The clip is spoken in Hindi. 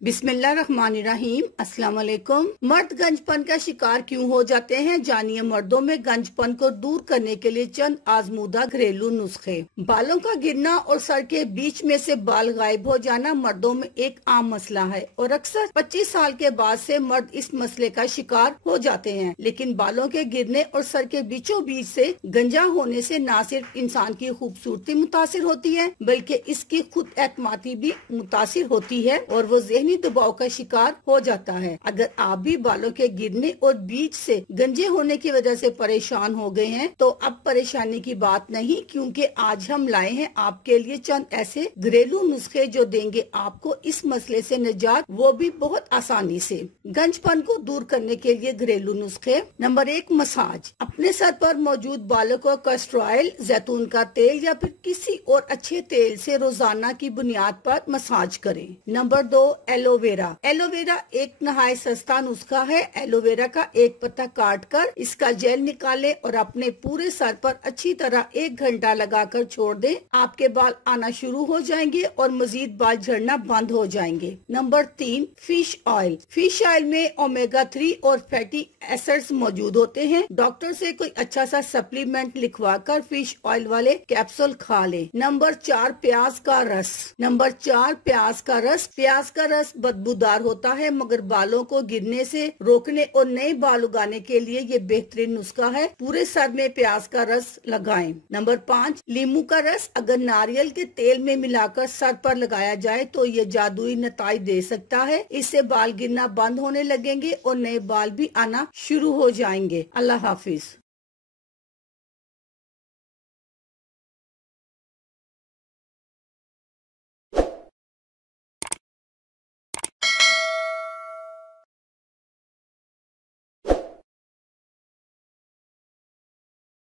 बिस्मिल्लाहिर्रहमानिर्रहीम। अस्सलाम वालेकुम। मर्द गंजपन का शिकार क्यों हो जाते हैं, जानिए मर्दों में गंजपन को दूर करने के लिए चंद आजमूदा घरेलू नुस्खे। बालों का गिरना और सर के बीच में से बाल गायब हो जाना मर्दों में एक आम मसला है और अक्सर 25 साल के बाद से मर्द इस मसले का शिकार हो जाते हैं। लेकिन बालों के गिरने और सर के बीचों बीच से गंजा होने से न सिर्फ इंसान की खूबसूरती मुतासिर होती है बल्कि इसकी खुद एतमादी भी मुतासिर होती है और वो दबाव का शिकार हो जाता है। अगर आप भी बालों के गिरने और बीच से गंजे होने की वजह से परेशान हो गए हैं तो अब परेशानी की बात नहीं, क्योंकि आज हम लाए हैं आपके लिए चंद ऐसे घरेलू नुस्खे जो देंगे आपको इस मसले से निजात, वो भी बहुत आसानी से। गंजपन को दूर करने के लिए घरेलू नुस्खे। Number 1, massage. अपने सर पर मौजूद बालों को कैस्टर ऑयल, जैतून का तेल या फिर किसी और अच्छे तेल से रोजाना की बुनियाद पर मसाज करें। Number 2, aloe vera. एलोवेरा एक नहाय सस्ता नुस्खा है। एलोवेरा का एक पत्ता काट कर इसका जेल निकालें और अपने पूरे सर पर अच्छी तरह 1 घंटा लगाकर छोड़ दें। आपके बाल आना शुरू हो जाएंगे और मजीद बाल झड़ना बंद हो जाएंगे। Number 3, fish oil. Fish oil में ओमेगा 3 और फैटी एसिड्स मौजूद होते हैं। डॉक्टर से कोई अच्छा सा सप्लीमेंट लिखवा कर फिश ऑयल वाले कैप्सूल खा ले। नंबर 4, प्याज का रस। नंबर 4, प्याज का रस। प्याज का रस बदबूदार होता है मगर बालों को गिरने से रोकने और नए बाल उगाने के लिए ये बेहतरीन नुस्खा है। पूरे सर में प्याज का रस लगाएं। नंबर 5, लीमू का रस। अगर नारियल के तेल में मिलाकर सर पर लगाया जाए तो ये जादुई नताइज दे सकता है। इससे बाल गिरना बंद होने लगेंगे और नए बाल भी आना शुरू हो जाएंगे। अल्लाह हाफिज।